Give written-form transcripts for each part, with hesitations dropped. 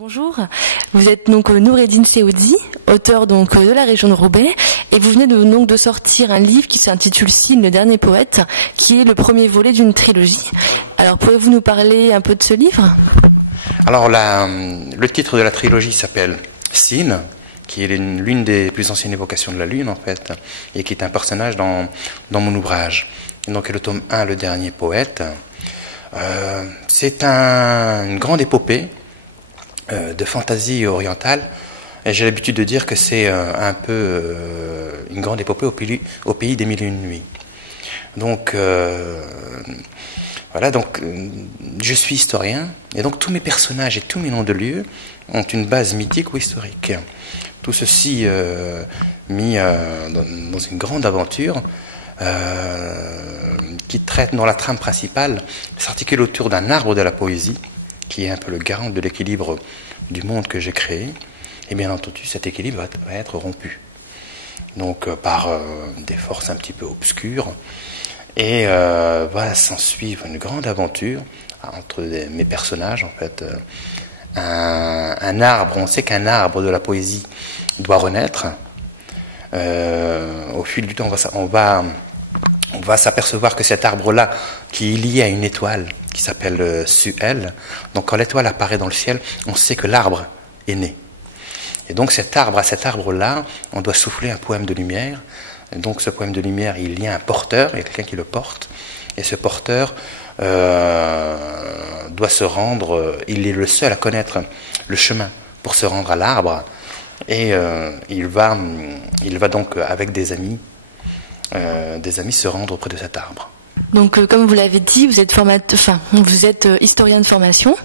Bonjour, vous êtes donc Noureddine Seoudi, auteur donc de la région de Roubaix, et vous venez de sortir un livre qui s'intitule Sine, le dernier poète, qui est le premier volet d'une trilogie. Alors pourriez-vous nous parler un peu de ce livre ? Alors le titre de la trilogie s'appelle Sine, qui est l'une des plus anciennes évocations de la Lune en fait, et qui est un personnage dans mon ouvrage. Et donc le tome 1, le dernier poète, c'est une grande épopée de fantaisie orientale, et j'ai l'habitude de dire que c'est un peu une grande épopée au pays des mille et une nuits. Donc voilà, donc je suis historien, et donc tous mes personnages et tous mes noms de lieux ont une base mythique ou historique. Tout ceci mis dans une grande aventure qui traite, dans la trame principale, s'articule autour d'un arbre de la poésie, qui est un peu le garant de l'équilibre du monde que j'ai créé, et bien entendu cet équilibre va être rompu. Donc par des forces un petit peu obscures, et va s'en suivre une grande aventure entre mes personnages en fait. Un arbre, on sait qu'un arbre de la poésie doit renaître. Au fil du temps, on va s'apercevoir que cet arbre-là, qui est lié à une étoile qui s'appelle Suel, donc quand l'étoile apparaît dans le ciel, on sait que l'arbre est né. Et donc cet arbre-là, on doit souffler un poème de lumière. Et donc ce poème de lumière, il y a un porteur, il y a quelqu'un qui le porte, et ce porteur doit se rendre, il est le seul à connaître le chemin pour se rendre à l'arbre, et il va donc avec des amis se rendre auprès de cet arbre. Donc comme vous l'avez dit, vous êtes historien de formation,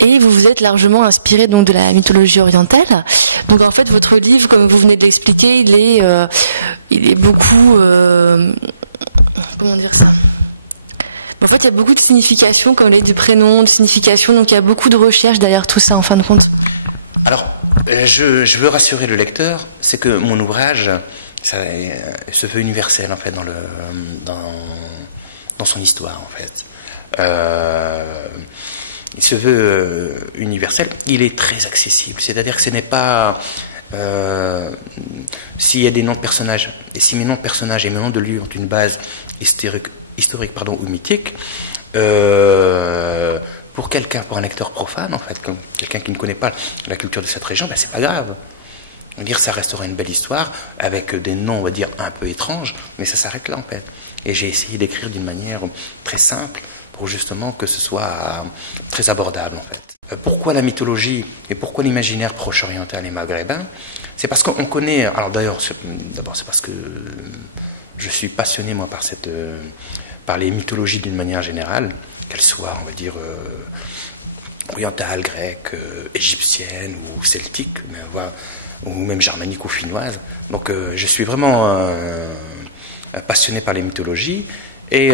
et vous vous êtes largement inspiré donc de la mythologie orientale. Donc en fait votre livre, comme vous venez de l'expliquer, il est beaucoup comment dire ça ? En fait, il y a beaucoup de significations, comme les du prénom, de significations, donc il y a beaucoup de recherches derrière tout ça, en fin de compte. Alors, je veux rassurer le lecteur, c'est que mon ouvrage se veut universel, en fait, dans son histoire, en fait. Il se veut universel, il est très accessible, c'est-à-dire que ce n'est pas... s'il y a des noms de personnages, et si mes noms de personnages et mes noms de lieux ont une base historique ou mythique, pour un lecteur profane, en fait, comme quelqu'un qui ne connaît pas la culture de cette région, ben c'est pas grave. On va dire, ça restera une belle histoire, avec des noms, on va dire, un peu étranges, mais ça s'arrête là, en fait. Et j'ai essayé d'écrire d'une manière très simple, pour justement que ce soit très abordable, en fait. Pourquoi la mythologie et pourquoi l'imaginaire proche-oriental et maghrébin ? C'est parce qu'on connaît... Alors d'abord, c'est parce que je suis passionné, moi, par les mythologies d'une manière générale, qu'elles soient, on va dire, orientales, grecques, égyptiennes ou celtiques, ou même germaniques ou finnoises. Donc je suis vraiment passionné par les mythologies. Et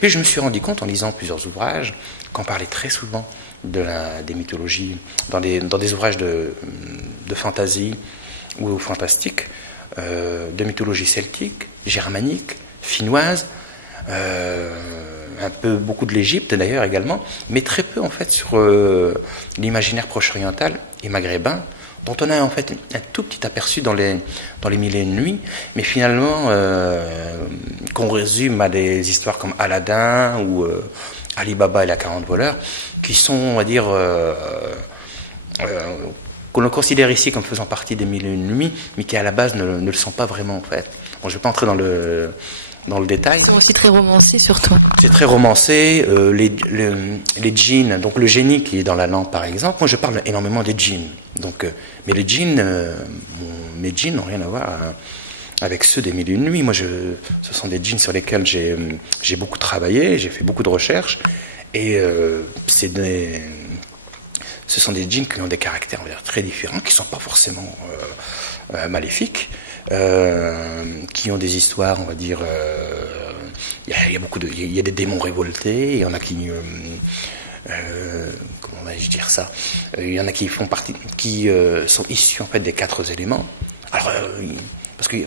puis je me suis rendu compte, en lisant plusieurs ouvrages, qu'on parlait très souvent des mythologies dans des ouvrages de fantasy ou fantastique, de mythologie celtique, germanique, finnoise, beaucoup de l'Égypte d'ailleurs également, mais très peu en fait sur l'imaginaire proche-oriental et maghrébin, dont on a en fait un tout petit aperçu dans les mille et une nuits, mais finalement qu'on résume à des histoires comme Aladdin ou Ali Baba et la 40 voleurs, qui sont, on va dire, qu'on considère ici comme faisant partie des mille et une nuits, mais qui à la base ne le sont pas vraiment en fait. Bon, je ne vais pas entrer dans le détail. Ils sont aussi très romancés surtout. C'est très romancé. Les djinns, donc le génie qui est dans la lampe par exemple, moi je parle énormément des djinns. Donc, mais les djinns, mes djinns n'ont rien à voir avec ceux des mille et une nuits. Moi, ce sont des djinns sur lesquels j'ai beaucoup travaillé, j'ai fait beaucoup de recherches, et ce sont des djinns qui ont des caractères, on va dire, très différents, qui ne sont pas forcément maléfiques, qui ont des histoires, on va dire, il y a des démons révoltés, il y en a qui comment vais-je dire ça, il y en a qui font partie, qui sont issus en fait des 4 éléments. Alors parce qu'il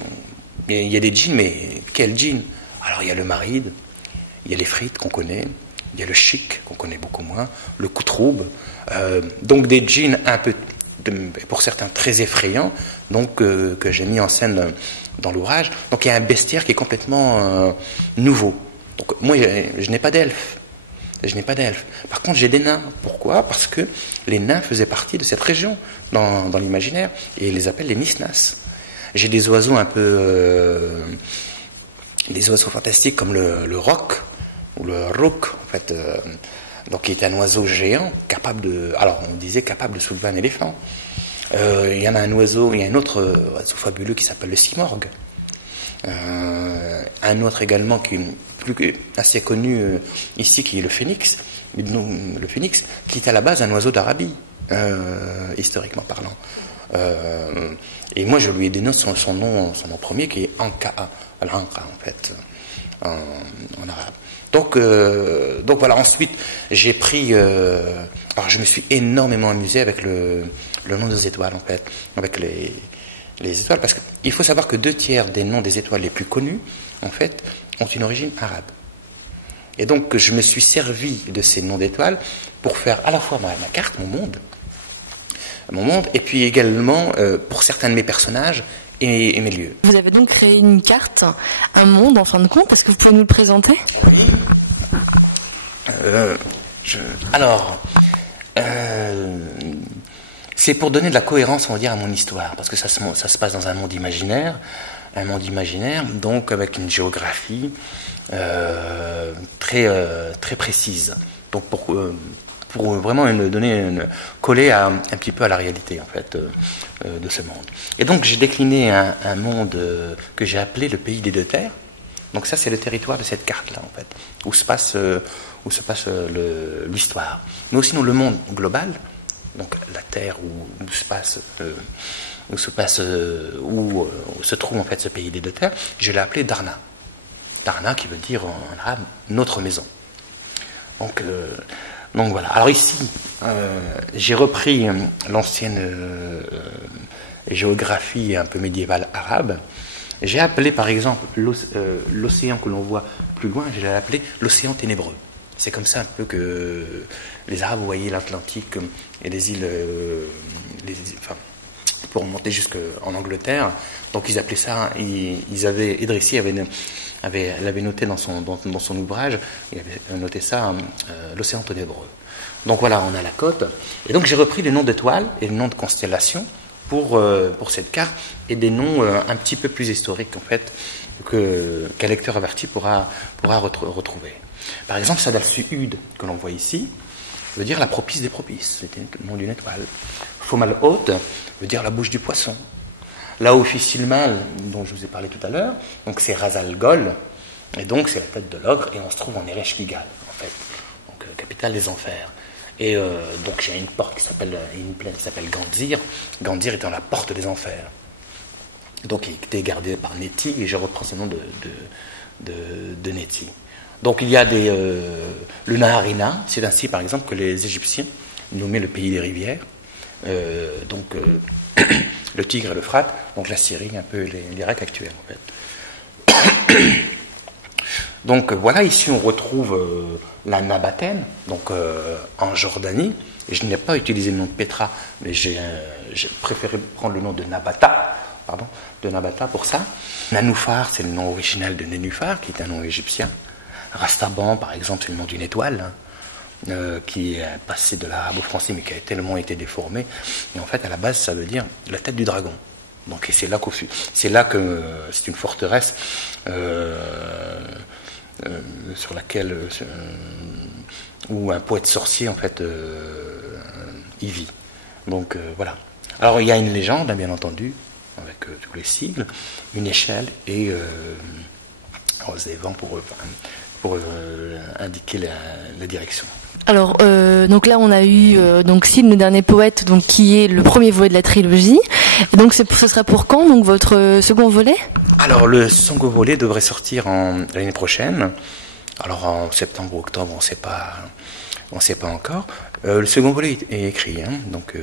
y a des djinns, mais quels djinns? Alors il y a le maride, il y a les frites qu'on connaît, il y a le chic, qu'on connaît beaucoup moins, le coutroube, donc des djinns un peu, pour certains très effrayants, donc que j'ai mis en scène dans l'ouvrage. Donc il y a un bestiaire qui est complètement nouveau. Donc moi, je n'ai pas d'elfes. Je n'ai pas d'elfes. Par contre, j'ai des nains. Pourquoi? Parce que les nains faisaient partie de cette région dans l'imaginaire, et ils les appellent les Nisnas. J'ai des oiseaux un peu... des oiseaux fantastiques comme le roc, ou le rouk, en fait, donc qui est un oiseau géant, capable de... Alors, on disait capable de soulever un éléphant. Il y en a un oiseau, il y a un autre oiseau fabuleux qui s'appelle le simorgue. Un autre également qui est assez connu ici, qui est le phénix, le phénix, qui est à la base un oiseau d'Arabie, historiquement parlant. Et moi je lui ai donné son nom premier, qui est Anka'a, Al-Anqa en fait, en arabe. Donc voilà, ensuite j'ai pris, alors je me suis énormément amusé avec le nom des étoiles en fait, avec les étoiles, parce qu'il faut savoir que 2/3 des noms des étoiles les plus connus, en fait, ont une origine arabe. Et donc, je me suis servi de ces noms d'étoiles pour faire à la fois ma carte, mon monde, et puis également, pour certains de mes personnages et mes lieux. Vous avez donc créé une carte, un monde, en fin de compte. Est-ce que vous pouvez nous le présenter? C'est pour donner de la cohérence, on va dire, à mon histoire, parce que ça se passe dans un monde imaginaire, donc avec une géographie très précise. Donc pour vraiment coller un petit peu à la réalité en fait de ce monde. Et donc j'ai décliné un monde que j'ai appelé le pays des deux terres. Donc ça c'est le territoire de cette carte-là en fait, où se passe l'histoire. Mais aussi le monde global. Donc la terre où se trouve en fait ce pays des deux terres, je l'ai appelé Darna. Darna qui veut dire en arabe notre maison. Donc voilà. Alors ici, j'ai repris l'ancienne géographie un peu médiévale arabe. J'ai appelé par exemple l'océan que l'on voit plus loin, je l'ai appelé l'océan ténébreux. C'est comme ça un peu que les Arabes voyaient l'Atlantique et les îles, pour monter jusqu'en Angleterre. Donc ils appelaient ça, Idrissi avait noté dans son ouvrage, il avait noté ça l'océan ténébreux. Donc voilà, on a la côte. Et donc j'ai repris les noms d'étoiles et les noms de constellations pour cette carte, et des noms un petit peu plus historiques en fait qu'un lecteur averti pourra retrouver. Par exemple, Sad al-Su'ud, que l'on voit ici, veut dire la propice des propices, c'était le nom d'une étoile. Fomal Haute veut dire la bouche du poisson. Là où Silmal, dont je vous ai parlé tout à l'heure, donc c'est Razal Gol, et donc c'est la tête de l'ogre, et on se trouve en Eresh Kigal, en fait, donc capitale des enfers. Et donc j'ai une plaine qui s'appelle Gandzir, Gandzir étant la porte des enfers. Donc il était gardé par Neti, et je reprends ce nom de Neti. Donc il y a le Naharina, c'est ainsi par exemple que les Égyptiens nommaient le pays des rivières, le Tigre et l'Euphrate, donc la Syrie, un peu l'Irak actuel en fait. Donc voilà, ici on retrouve la Nabatène, donc en Jordanie, et je n'ai pas utilisé le nom de Petra, mais j'ai préféré prendre le nom de Nabata pour ça. Nanoufar, c'est le nom original de Nénuphar, qui est un nom égyptien. Rastaban, par exemple, c'est le nom d'une étoile, qui est passé de l'arabe au français, mais qui a tellement été déformé. Et en fait, à la base, ça veut dire la tête du dragon. Donc, et c'est là que c'est une forteresse sur laquelle où un poète sorcier en fait y vit. Donc voilà. Alors il y a une légende, bien entendu, avec tous les sigles, une échelle et des vents pour indiquer la direction. Alors, donc là, on a eu donc Sil, le dernier poète, donc qui est le premier volet de la trilogie. Et donc, ce sera pour quand, donc votre second volet? Alors, le second volet devrait sortir l'année prochaine. Alors, en septembre ou octobre, on ne sait pas encore. Le second volet est écrit, hein, donc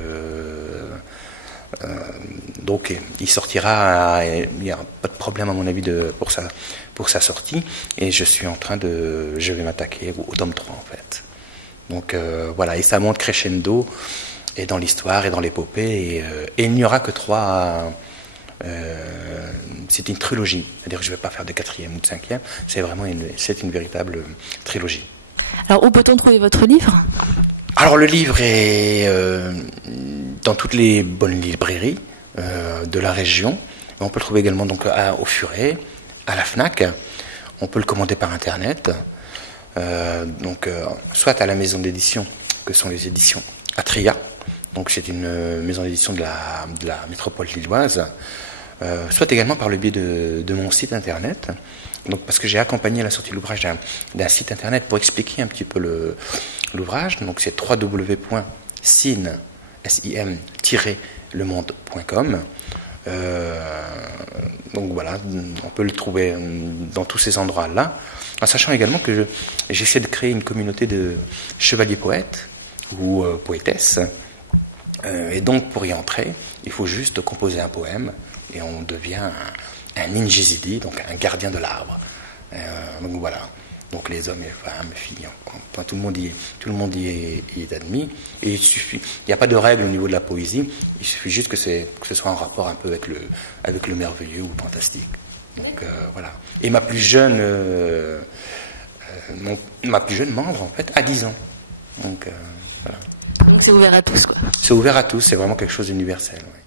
Donc il sortira, il n'y a pas de problème à mon avis pour sa sortie, et je vais m'attaquer au tome 3 en fait. Donc voilà, et ça monte crescendo, et dans l'histoire, et dans l'épopée, et il n'y aura que 3... c'est une trilogie, c'est-à-dire que je ne vais pas faire de 4e ou de 5e, c'est vraiment une véritable trilogie. Alors où peut-on trouver votre livre ? Alors le livre est dans toutes les bonnes librairies de la région. On peut le trouver également donc au Furet, à la Fnac. On peut le commander par internet, soit à la maison d'édition, que sont les éditions Atria. Donc c'est une maison d'édition de la métropole lilloise. Soit également par le biais de mon site internet. Donc parce que j'ai accompagné la sortie de l'ouvrage d'un site internet pour expliquer un petit peu l'ouvrage. Donc c'est www.sim-lemonde.com. Donc voilà, on peut le trouver dans tous ces endroits-là, en sachant également que j'essaie de créer une communauté de chevaliers poètes ou poétesses. Et donc pour y entrer, il faut juste composer un poème et on devient un ninjizidi, donc un gardien de l'arbre. Donc voilà. Donc les hommes et les femmes, les filles, enfin, tout le monde y est admis. Et il n'y a pas de règle au niveau de la poésie. Il suffit juste que ce soit en rapport un peu avec le merveilleux ou le fantastique. Donc voilà. Et ma plus jeune membre en fait a 10 ans. Donc voilà. Donc c'est ouvert à tous, quoi. C'est ouvert à tous. C'est vraiment quelque chose d'universel. Ouais.